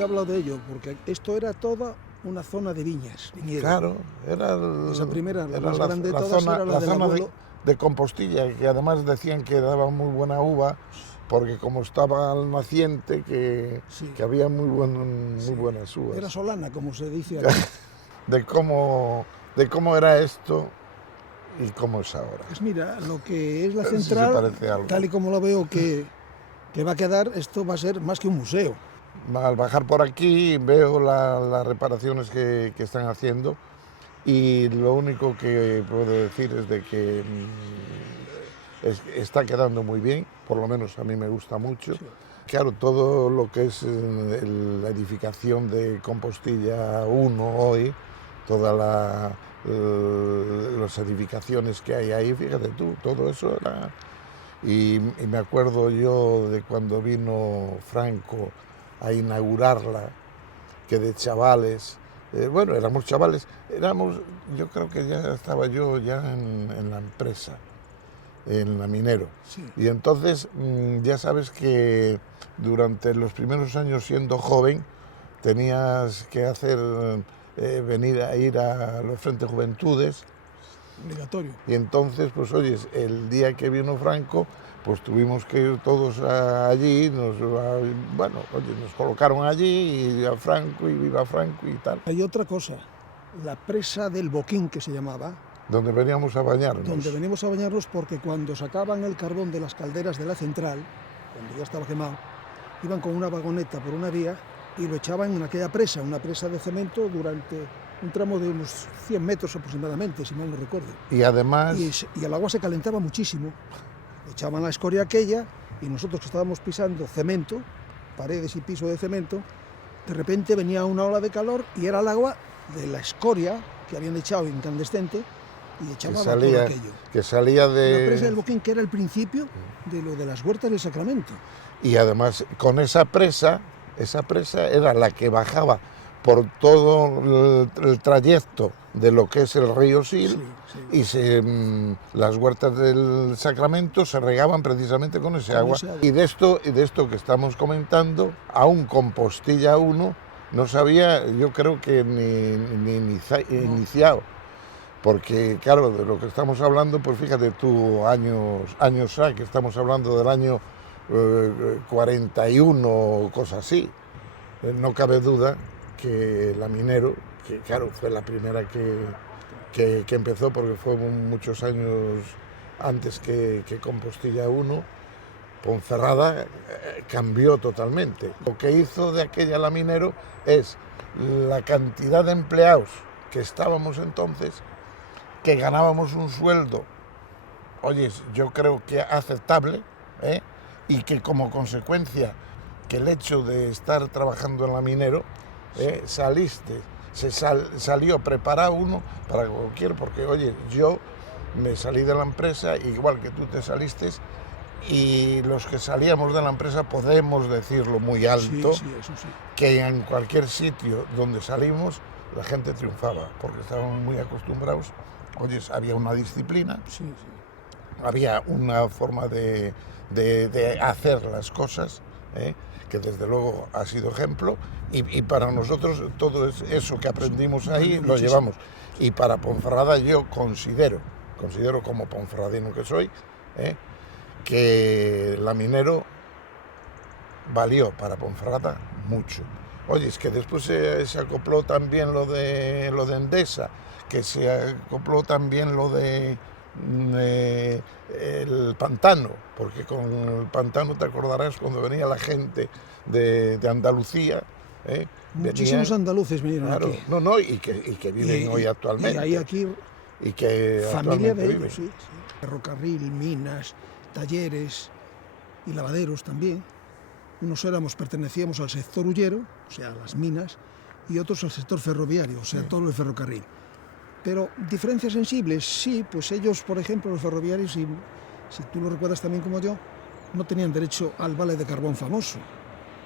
he hablado de ello, porque esto era toda una zona de viñas, viñedo. Claro, era, Esa primera, la era más grande de todas, zona, era la la del zona abuelo. de Compostilla, que además decían que daba muy buena uva, porque como estaba al naciente, Sí. que había muy buenas uvas. Era solana, como se dice aquí. de cómo era esto y cómo es ahora. Pues mira, lo que es la Si se central, parece algo. tal y como lo veo que va a quedar, esto va a ser más que un museo. Al bajar por aquí veo las reparaciones que están haciendo y lo único que puedo decir es de que está quedando muy bien, por lo menos a mí me gusta mucho. Sí. Claro, todo lo que es la edificación de Compostilla 1 hoy, todas las edificaciones que hay ahí, fíjate tú, todo eso era... Y me acuerdo yo de cuando vino Franco a inaugurarla, que de chavales, bueno, éramos chavales, yo creo que ya estaba yo ya en la empresa, en la Minero. Sí. Y entonces ya sabes que durante los primeros años siendo joven tenías que hacer, venir a ir a los Frentes Juventudes. Obligatorio. Y entonces, pues oyes, el día que vino Franco, pues tuvimos que ir todos allí, bueno, oye, nos colocaron allí y a Franco y viva Franco y tal. Hay otra cosa, la presa del Boquín, que se llamaba, Donde veníamos a bañarnos. donde venimos a bañarnos porque cuando sacaban el carbón de las calderas de la central, cuando ya estaba quemado, iban con una vagoneta por una vía y lo echaban en aquella presa, una presa de cemento durante un tramo de unos 100 metros aproximadamente, si mal no recuerdo. Y además... Y el agua se calentaba muchísimo. Echaban la escoria aquella y nosotros que estábamos pisando cemento, paredes y piso de cemento, de repente venía una ola de calor y era el agua de la escoria que habían echado incandescente y echaba todo aquello. Que salía de... La presa del Boquín, que era el principio de lo de las huertas del Sacramento. Y además con esa presa era la que bajaba por todo el trayecto de lo que es el río Sil, y las huertas del Sacramento se regaban precisamente con ese agua. Y de esto que estamos comentando, aún Compostilla 1 no sabía, yo creo que ni iniciado. Porque, claro, de lo que estamos hablando, pues fíjate tú, años A, que estamos hablando del año 41 o cosas así. No cabe duda que la Minero, que claro, fue la primera que empezó, porque fue muchos años antes que Compostilla 1, Ponferrada cambió totalmente. Lo que hizo de aquella la Minero es la cantidad de empleados que estábamos entonces, que ganábamos un sueldo, oye, yo creo que aceptable, y que como consecuencia que el hecho de estar trabajando en la Minero, salió preparado uno para cualquier, porque oye, yo me salí de la empresa igual que tú te saliste, y los que salíamos de la empresa podemos decirlo muy alto, Sí, eso sí. Que en cualquier sitio donde salimos la gente triunfaba, porque estaban muy acostumbrados, oye, había una disciplina, había una forma de hacer las cosas, que desde luego ha sido ejemplo, y para nosotros todo eso que aprendimos ahí lo llevamos. Y para Ponferrada yo considero como ponferradino que soy, que la Minero valió para Ponferrada mucho. Oye, es que después se acopló también lo de Endesa, que se acopló también lo de el pantano, porque con el pantano te acordarás cuando venía la gente de Andalucía. Muchísimos andaluces vinieron aquí. Y que viven hoy actualmente. Y hay aquí y que familia de ellos, sí. Ferrocarril, minas, talleres y lavaderos también. Unos pertenecíamos al sector hullero, o sea, a las minas, y otros al sector ferroviario, o sea, todo el ferrocarril. Pero diferencias sensibles, sí, pues ellos, por ejemplo, los ferroviarios, si tú lo recuerdas también como yo, no tenían derecho al vale de carbón famoso.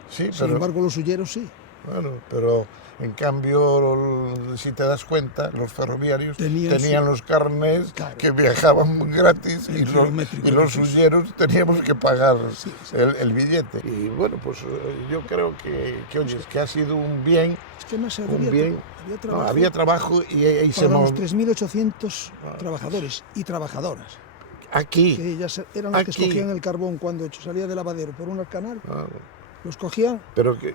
Sí, Sin embargo, los hulleros sí. Bueno, pero en cambio, si te das cuenta, los ferroviarios tenían los carnés, claro, que viajaban gratis, y los huyeros teníamos que pagar el billete. Y bueno, pues yo creo que ha sido un bien. Es que más había trabajo y se los 3.800 trabajadores y trabajadoras. Aquí. Que ellas eran las que escogían el carbón cuando salía del lavadero por un canal. Los cogían. Pero que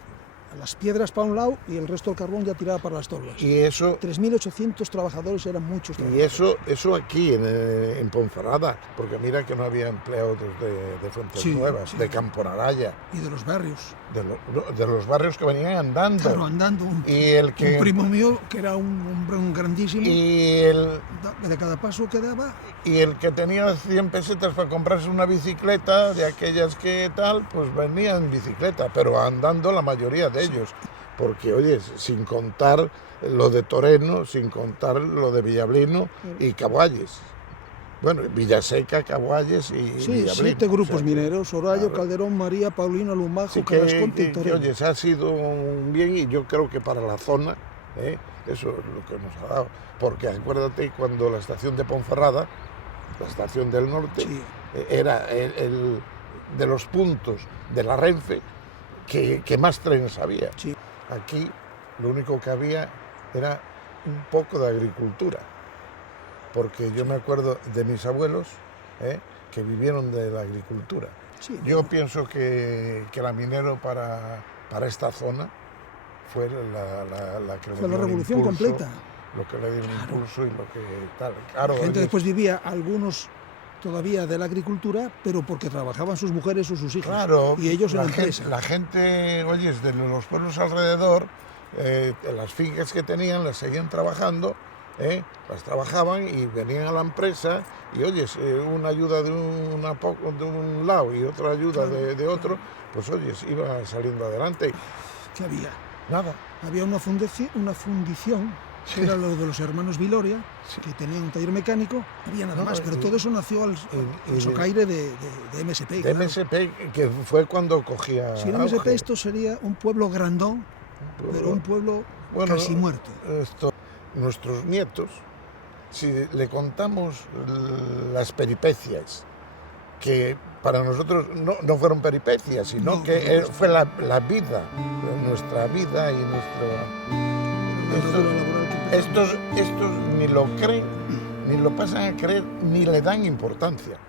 las piedras para un lado y el resto del carbón ya tiraba para las torbas. Y eso... 3.800 trabajadores, eran muchos trabajadores. Y eso aquí, en Ponferrada, porque mira que no había empleados de Fuentes Nuevas, de Camporaraya. Y de los barrios. De los barrios que venían andando. Claro, andando. Un primo mío, que era un hombre grandísimo, y de cada paso que daba. Y el que tenía 100 pesetas para comprarse una bicicleta, de aquellas que tal, pues venía en bicicleta, pero andando la mayoría de ellos. Porque, oye, sin contar lo de Toreno, sin contar lo de Villablino y Cabualles. Bueno, Villaseca, Cabualles y Villablino. 7 grupos mineros: Orallo, Calderón, María, Paulino, Lumajo, Carrasconte y Toreno. Oye, se ha sido un bien, y yo creo que para la zona, eso es lo que nos ha dado. Porque acuérdate cuando la estación de Ponferrada, la estación del norte, era el de los puntos de la Renfe que más trenes había. Sí. Aquí lo único que había era un poco de agricultura, porque yo me acuerdo de mis abuelos que vivieron de la agricultura. Sí, yo pienso que la minero para esta zona fue la que fue la revolución completa. Lo que le dio el impulso y lo que tal. Claro, la gente después vivía, algunos todavía de la agricultura, pero porque trabajaban sus mujeres o sus hijos. Claro, y ellos en la empresa. La gente, oye, de los pueblos alrededor, las fincas que tenían las seguían trabajando, las trabajaban y venían a la empresa, y oye, una ayuda de un lado y otra ayuda de otro, pues oye, iba saliendo adelante. ¿Qué había? Nada. Había una fundición, que era lo de los hermanos Viloria, que tenían un taller mecánico, había nada más, pero todo eso nació al socaire de MSP. De MSP, que fue cuando cogía Sin MSP esto sería un pueblo grandón, pero un pueblo casi muerto. Nuestros nietos, si le contamos las peripecias, que para nosotros no fueron peripecias, sino que fue la vida, nuestra vida y estos ni lo creen, ni lo pasan a creer, ni le dan importancia.